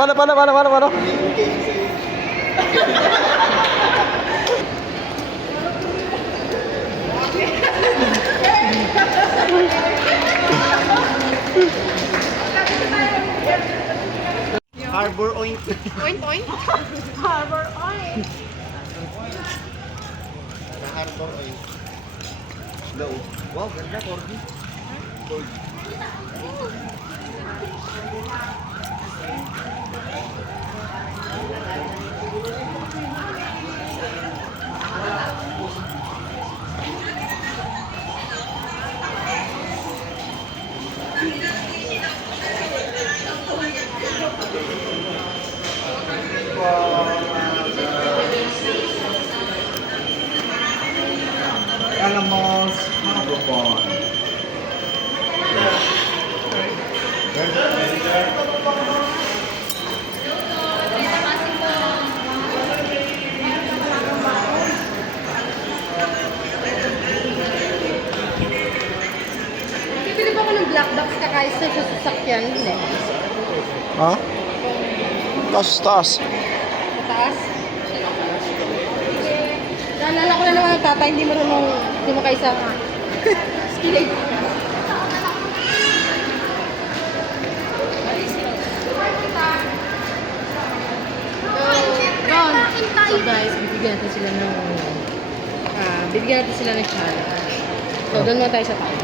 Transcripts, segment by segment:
Paano? Harbor Oink. Oink. Harbor Oink. Harbor Oink. Slow. Wow, ganda, Corgi. Corgi. Alamos Microphone. Bibili ba ako ng black box kakayos sa sasakyan? Hindi. Ha? Taas. Mataas? Naalala ko na naman ang tatay, hindi marunong sumakay sa skillet. So guys, bibigyan natin sila ng challenge. So doon muna tayo sa tayo.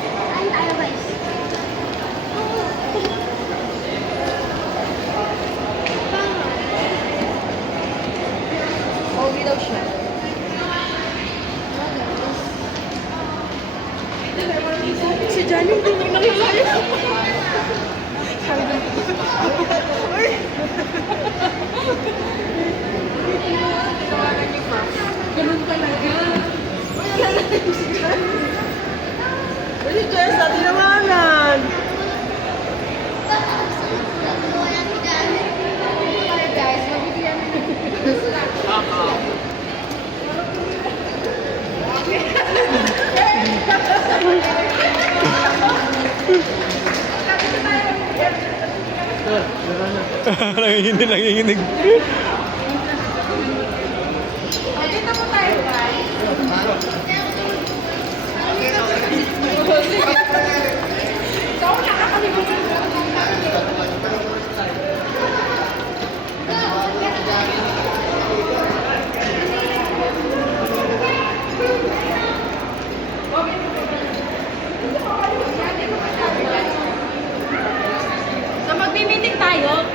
Pauwi daw siya. Si Johnny hindi mo nakikaya. Ganun talaga. Si Johnny. Si Jess, natin nawalan. Guys, mabibigyan Nanginginig. Dito po tayo, guys. Ikaw nakakalimutan mo. So magmi-meeting tayo.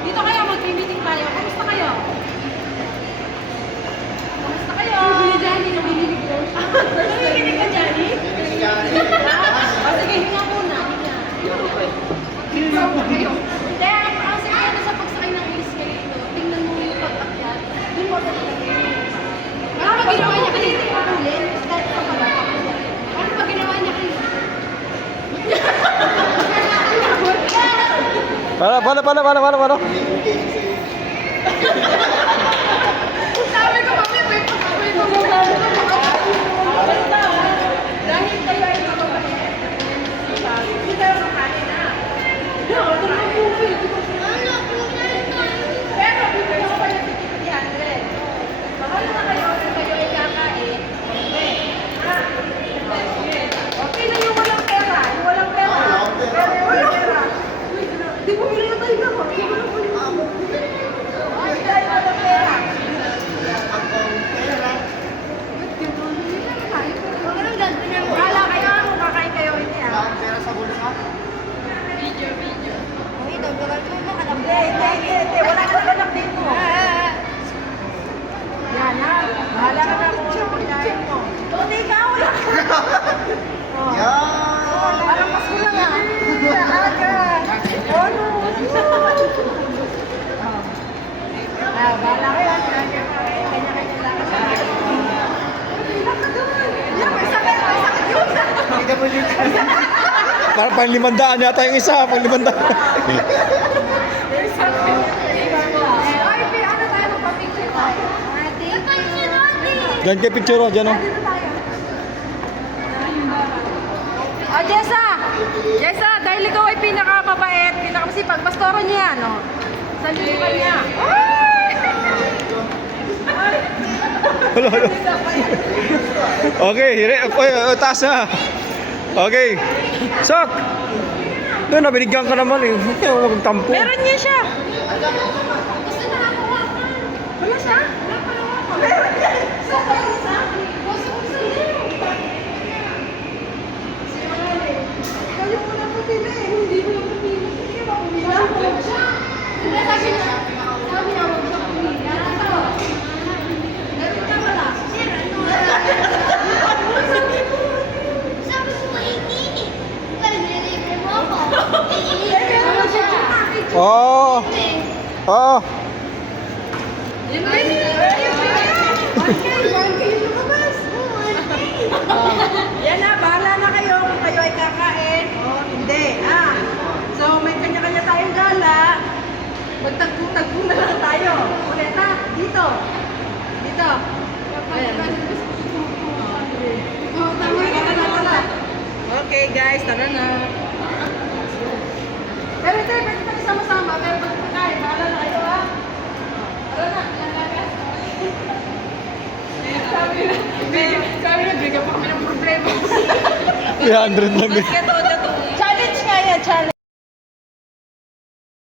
Dito kayo, magmi-meeting tayo. Kamusta kayo? Bibili Johnny, nabililig ko. Nabililig ka, Johnny? O sige, hinga muna. Hinga mo kayo. Hindi, sige, sa pagsakay ng escalator, tingnan mo yung pag-akyat. Hindi mo sa pag-akyat. Ano pag ginawa niya kayo? Ano pag ginawa niya kayo? Paano? Sabi ko, mami, may pagkakita. Dahil tayo ay mababait. Hindi tayo makain na. Pero, bibigyan ko kayo ng 300. Mahal na kayo kung kayo ay kakain. Okay na yung walang pera. Yung walang pera. Walang pera. Di mo bilhin na tayo na mo. Di mo na bilhin na mo. Ay, tayo walang pera. Wala kayo, kung kakain kayo, hindi ah. Pera sa bulsa. Video. Hindi. Wala ka naman ang dito. Yan ha. Bahala ka na kung pagkain mo. Hindi ka, wala ka. Yan! Parang mas kulang ah. Aga. Ano? Bahala ka yan. Kanya-kanya lang. May sakit yun. Hindi mo yun. Parang pang-500 yata yung isa. Pang-500. Ay, ano tayo, magpa-picture tayo. Diyan kay picture, dyan o. Dito tayo. Jessa, dahil ikaw ay pinakamabait, Pinakamsipag. Pastoran niya yan, oh. Saan yung bukan niya? Wala, wala. Okay, taas na. Okay. Sok! Doon, nabinigyan ka naman eh. Hindi ako magtampo. Meron niya siya. Wala siya? Meron niya. Sa isa? Kayo mo na pumili. Hindi mo na pumili. Hindi mo pumili. Wala siya. Sabi niya, wag siya pumili. Meron ka wala? Sabi ko hindi. Pero nililibre mo ako. Meron siya. Oo. Oo. Yan na yun. Yan na, bahala na kayo kung kayo ay kakain o hindi. So, may kanya-kanya tayong gala. Magtagpo-tagpo na lang tayo. Ulit ha, dito. Dito. Ayan. Okay guys, tara na. Pero hindi, pwede tayo sama-sama. Pero pag pagkain, bahala na kayo ha. Tara na. Sabi na, bigyan pa kami ng problema. 300 lang eh. Basket